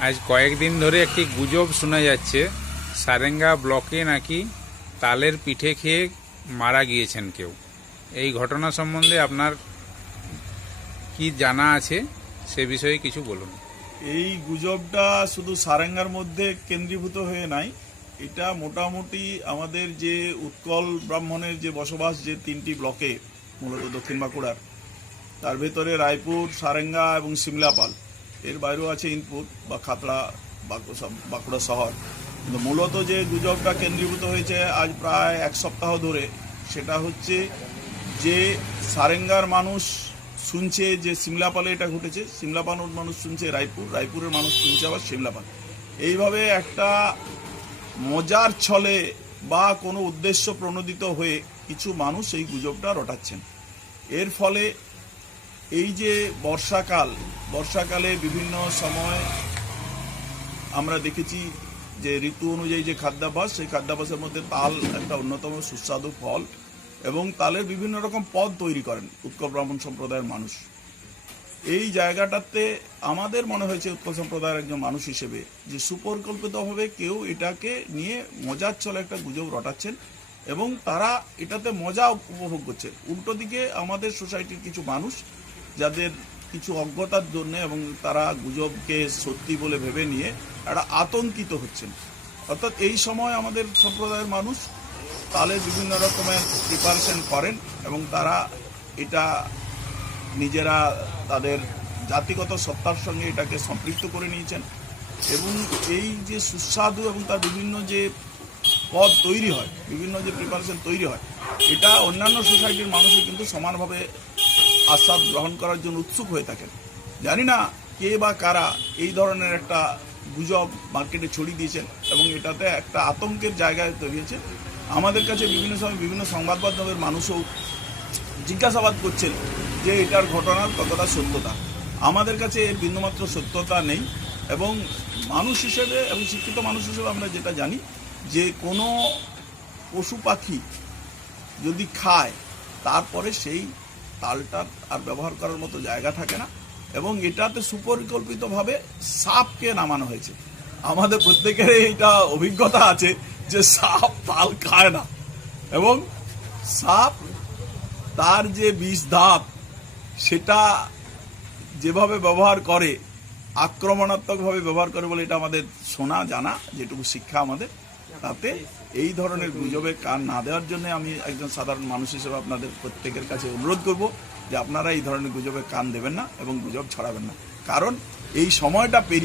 আজ কয়েকদিন ধরে একটি গুজব শোনা যাচ্ছে। সারেঙ্গা ব্লকে নাকি তালের পিঠে খেয়ে মারা গিয়েছেন কেউ। এই ঘটনা সম্বন্ধে আপনার কি জানা আছে? সে বিষয়ে কিছু বলুন। এই গুজবটা শুধু সারেঙ্গার মধ্যে কেন্দ্রীভূত হয়ে নাই। এটা মোটামুটি আমাদের যে উৎকল ব্রাহ্মণের যে বসবাস যে তিনটি ব্লকে, মূলত দক্ষিণ বাঁকুড়ার, তার ভেতরে রায়পুর, সারেঙ্গা এবং সিমলাপাল। এর বাইরেও আছে ইনপুট বা খাতড়া, বাঁকু- বাঁকুড়া শহর। কিন্তু মূলত যে গুজবটা কেন্দ্রীভূত হয়েছে আজ প্রায় এক সপ্তাহ ধরে, সেটা হচ্ছে যে সারেঙ্গার মানুষ শুনছে যে সিমলাপালে এটা ঘটেছে সিমলাপালের মানুষ শুনছে রায়পুর, রায়পুরের মানুষ শুনছে আবার সিমলাপাল। এইভাবে একটা মজার ছলে বা কোনো উদ্দেশ্য প্রণোদিত হয়ে কিছু মানুষ এই গুজবটা রটাচ্ছেন। এর ফলে এই যে বর্ষাকাল, বর্ষাকালে বিভিন্ন সময় আমরা দেখেছি যে ঋতু অনুযায়ী যে খাদ্যাভ্যাস, সেই খাদ্যাভ্যাসের মধ্যে তাল একটা অন্যতম সুস্বাদু ফল এবং তালের বিভিন্ন রকম পদ তৈরি করেন উৎকল ব্রাহ্মণ সম্প্রদায়ের মানুষ। এই জায়গাটাতে আমাদের মনে হয়েছে উৎকল সম্প্রদায়ের একজন মানুষ হিসেবে যে সুপরিকল্পিতভাবে কেউ এটাকে নিয়ে মজার ছলে একটা গুজব রটাচ্ছেন এবং তারা এটাতে মজা উপভোগ করছে। উল্টো দিকে আমাদের সোসাইটির কিছু মানুষ যাদের কিছু অজ্ঞতার জন্য এবং তারা গুজবকে সত্যি বলে ভেবে নিয়ে একটা আতঙ্কিত হচ্ছেন। অর্থাৎ এই সময় আমাদের সম্প্রদায়ের মানুষ তালের বিভিন্ন রকমের প্রিপারেশন করেন এবং তারা এটা নিজেরা তাদের জাতিগত সত্তার সঙ্গে এটাকে সম্পৃক্ত করে নিয়েছেন এবং এই যে সুস্বাদু এবং তার বিভিন্ন যে পদ তৈরি হয়, বিভিন্ন যে প্রিপারেশন তৈরি হয়, এটা অন্যান্য সোসাইটির মানুষই কিন্তু সমানভাবে আস্বাদ গ্রহণ করার জন্য উৎসুক হয়ে থাকেন। জানি না কে বা কারা এই ধরনের একটা গুজব মার্কেটে ছড়িয়ে দিয়েছেন এবং এটাতে একটা আতঙ্কের জায়গায় তৈরি হয়েছে। আমাদের কাছে বিভিন্ন সময় বিভিন্ন সংবাদ মাধ্যমের মানুষও জিজ্ঞাসাবাদ করছেন যে এটার ঘটনার কতটা সত্যতা। আমাদের কাছে এর বিন্দুমাত্র সত্যতা নেই এবং মানুষ হিসেবে এবং শিক্ষিত মানুষ হিসেবে আমরা যেটা জানি যে কোনো পশু পাখি যদি খায়, তারপরে সেই তালটা আর ব্যবহার করার মতো জায়গা থাকে না। এবং এটাতে সুপরিকল্পিতভাবে সাপকে নামানো হয়েছে। আমাদের প্রত্যেকের এইটা অভিজ্ঞতা আছে যে সাপ তাল খায় না। এবং সাপ তার যে বিষ ধাপ সেটা যেভাবে ব্যবহার করে, আক্রমণাত্মকভাবে ব্যবহার করে বলে এটা আমাদের শোনা, জানা, যেটুকু শিক্ষা আমাদের। তাতে এই ধরনের গুজবে কান না দেওয়ার জন্য আমি একজন সাধারণ মানুষ হিসেবে আপনাদের প্রত্যেকের কাছে অনুরোধ করব যে আপনারা এই ধরনের গুজবে কান দেবেন না এবং গুজব ছড়াবেন না। কারণ এই সময়টা পেরিয়ে